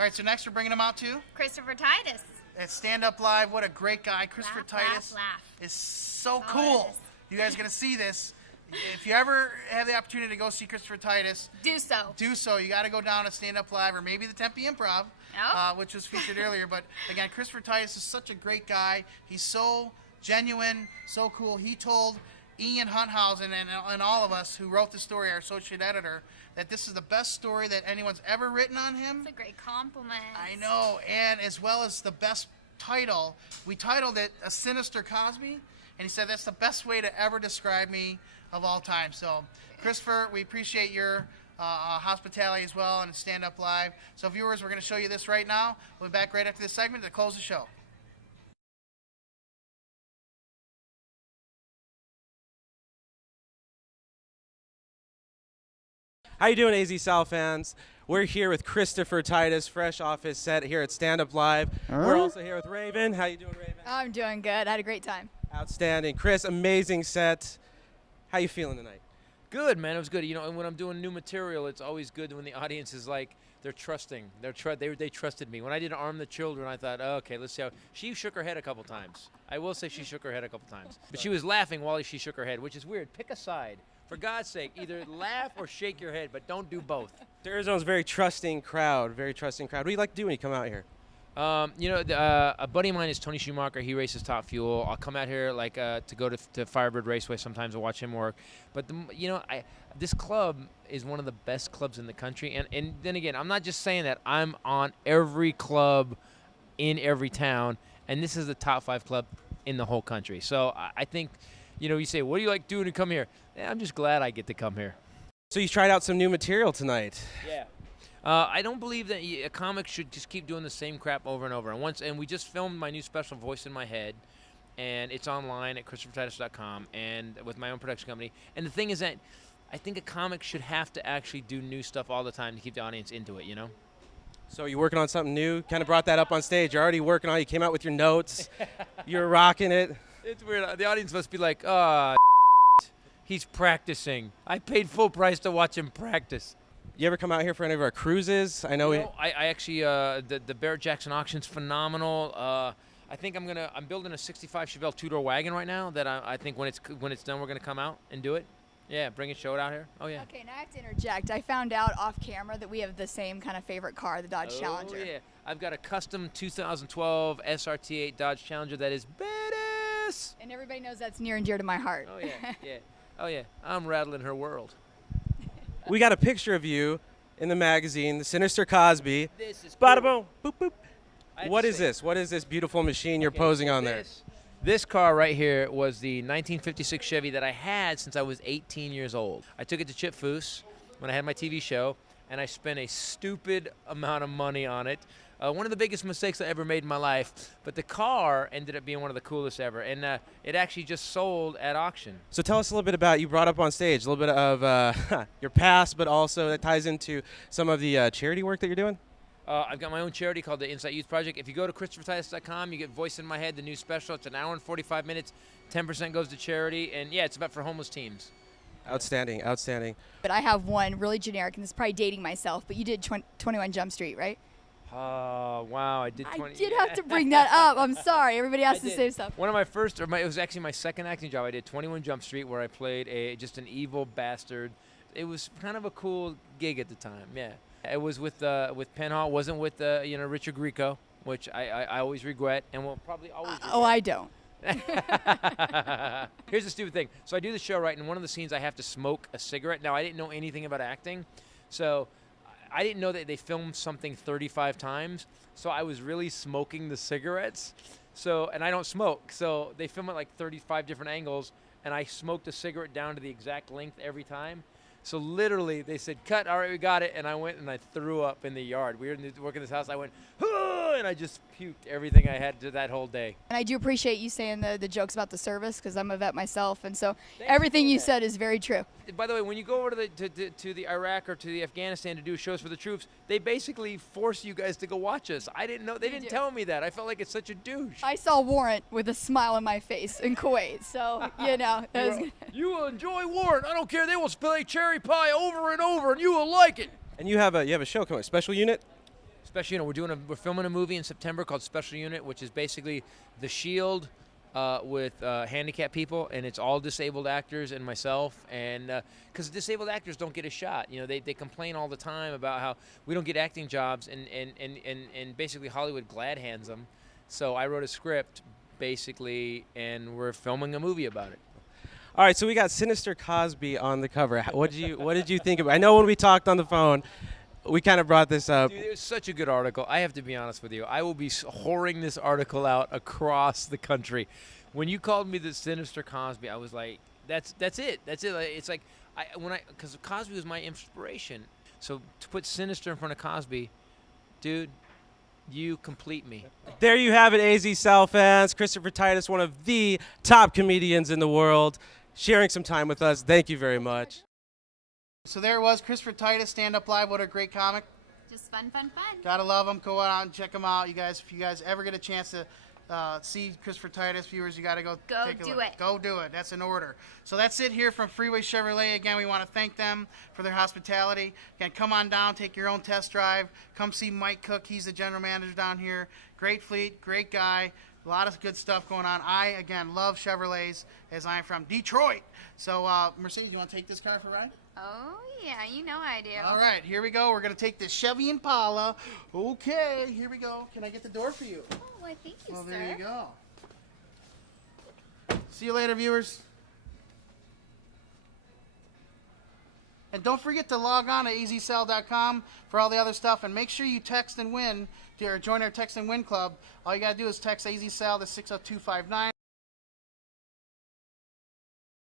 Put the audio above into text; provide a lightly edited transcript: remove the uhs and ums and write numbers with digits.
All right, so next we're bringing him out to Christopher Titus. at Stand Up Live. What a great guy. Christopher Titus Laugh. is so cool. You guys are going to see this. If you ever have the opportunity to go see Christopher Titus, Do so. You got to go down to Stand Up Live or maybe the Tempe Improv, which was featured earlier. But again, Christopher Titus is such a great guy. He's so genuine, so cool. He told Ian Hunthausen and all of us who wrote the story, our associate editor, that this is the best story that anyone's ever written on him. It's a great compliment. I know, and as well as the best title. We titled it A Sinister Cosby, and he said that's the best way to ever describe me of all time. So, Christopher, we appreciate your hospitality as well and Stand Up Live. So, viewers, we're going to show you this right now. We'll be back right after this segment to close the show. How you doing, AZ Sal fans? We're here with Christopher Titus, fresh off his set here at Stand Up Live. We're also here with Raven. How you doing, Raven? I'm doing good. I had a great time. Outstanding. Chris, amazing set. How you feeling tonight? Good, man. It was good. You know, and when I'm doing new material, it's always good when the audience is like, they're trusting. They trusted me. When I did Arm the Children, I thought, oh, okay, let's see how. She shook her head a couple times. I will say she shook her head a couple times. But she was laughing while she shook her head, which is weird. Pick a side. For God's sake, either laugh or shake your head, but don't do both. Arizona's a very trusting crowd, very trusting crowd. What do you like to do when you come out here? A buddy of mine is Tony Schumacher. He races Top Fuel. I'll come out here like to go to Firebird Raceway sometimes to watch him work. But this club is one of the best clubs in the country. And then again, I'm not just saying that. I'm on every club in every town, and this is the top 5 club in the whole country. So I think, you say, what do you like doing to come here? I'm just glad I get to come here. So you tried out some new material tonight. Yeah. I don't believe that a comic should just keep doing the same crap over and over. And we just filmed my new special, Voice in My Head, and it's online at ChristopherTitus.com and with my own production company. And the thing is that I think a comic should have to actually do new stuff all the time to keep the audience into it, So you're working on something new? Kind of brought that up on stage. You're already working on it. You came out with your notes. You're rocking it. It's weird. The audience must be like, he's practicing. I paid full price to watch him practice. You ever come out here for any of our cruises? I know. I actually the Barrett Jackson auction's phenomenal. I think I'm building a '65 Chevelle 2-door wagon right now that I think when it's done we're gonna come out and do it. Yeah, bring it, show it out here. Oh yeah. Okay, now I have to interject. I found out off camera that we have the same kind of favorite car, the Dodge Challenger. Oh yeah, I've got a custom 2012 SRT8 Dodge Challenger that is badass. And everybody knows that's near and dear to my heart. Oh yeah, yeah. Oh yeah, I'm rattling her world. We got a picture of you in the magazine, The Sinister Cosby. This is Bada cool. boom, boop, boop. What is this? What is this beautiful machine you're posing on there? This car right here was the 1956 Chevy that I had since I was 18 years old. I took it to Chip Foose when I had my TV show, and I spent a stupid amount of money on it. One of the biggest mistakes I ever made in my life, but the car ended up being one of the coolest ever, and it actually just sold at auction. So tell us a little bit about, you brought up on stage, a little bit of your past, but also that ties into some of the charity work that you're doing? I've got my own charity called the Insight Youth Project. If you go to ChristopherTitus.com, you get Voice in My Head, the new special. It's an hour and 45 minutes. 10% goes to charity, and yeah, it's about for homeless teens. Outstanding, outstanding. But I have one really generic, and this is probably dating myself, but you did 21 Jump Street, right? Oh, wow, I did 20. I did have to bring that up. I'm sorry. Everybody has to say stuff. One of my first, it was actually my second acting job. I did 21 Jump Street, where I played just an evil bastard. It was kind of a cool gig at the time, yeah. It was with Penn Hall. It wasn't with Richard Grieco, which I always regret, and will probably always regret. Oh, I don't. Here's the stupid thing. So I do the show, right, and in one of the scenes I have to smoke a cigarette. Now, I didn't know anything about acting, so I didn't know that they filmed something 35 times, so I was really smoking the cigarettes. So, and I don't smoke, so they film it like 35 different angles, and I smoked a cigarette down to the exact length every time. So literally, they said, cut, all right, we got it, and I went and I threw up in the yard. We were working in this house, I went, "Huh," and I just puked everything I had to that whole day. And I do appreciate you saying the jokes about the service, because I'm a vet myself, and so everything you said is very true. By the way, when you go over to the Iraq or to the Afghanistan to do shows for the troops, they basically force you guys to go watch us. I didn't know. They didn't tell me that. I felt like it's such a douche. I saw Warrant with a smile on my face in Kuwait, so, that was good. You will enjoy Warrant. I don't care. They will play cherry pie over and over, and you will like it. And you have a show coming, Special Unit? Special Unit. We're filming a movie in September called Special Unit, which is basically The Shield with handicapped people, and it's all disabled actors and myself. And because disabled actors don't get a shot, they complain all the time about how we don't get acting jobs, and basically Hollywood glad hands them. So I wrote a script basically, and we're filming a movie about it. All right, so we got Sinister Cosby on the cover. What did you think of it? I know when we talked on the phone, we kind of brought this up. Dude, it was such a good article. I have to be honest with you. I will be whoring this article out across the country. When you called me the Sinister Cosby, I was like, that's it. That's it. It's like because Cosby was my inspiration. So to put Sinister in front of Cosby, dude, you complete me. There you have it, AZ Sal fans. Christopher Titus, one of the top comedians in the world, sharing some time with us. Thank you very much. So there it was, Christopher Titus, Stand Up Live. What a great comic. Just fun, fun, fun. Gotta love him. Go out and check him out. You guys, if you guys ever get a chance to see Christopher Titus, viewers, you gotta go take a look. Go do it. That's an order. So that's it here from Freeway Chevrolet. Again, we want to thank them for their hospitality. Again, come on down, take your own test drive. Come see Mike Cook. He's the general manager down here. Great fleet, great guy. A lot of good stuff going on. I, again, love Chevrolets as I'm from Detroit. So, Mercedes, you want to take this car for a ride? Oh, yeah, you know I do. All right, here we go. We're going to take this Chevy Impala. Okay, here we go. Can I get the door for you? Oh, well, thank you, Well, sir. there you go. See you later, viewers. And don't forget to log on to azsell.com for all the other stuff. And make sure you text and win or join our Text and Win Club. All you got to do is text AZSell to 60259.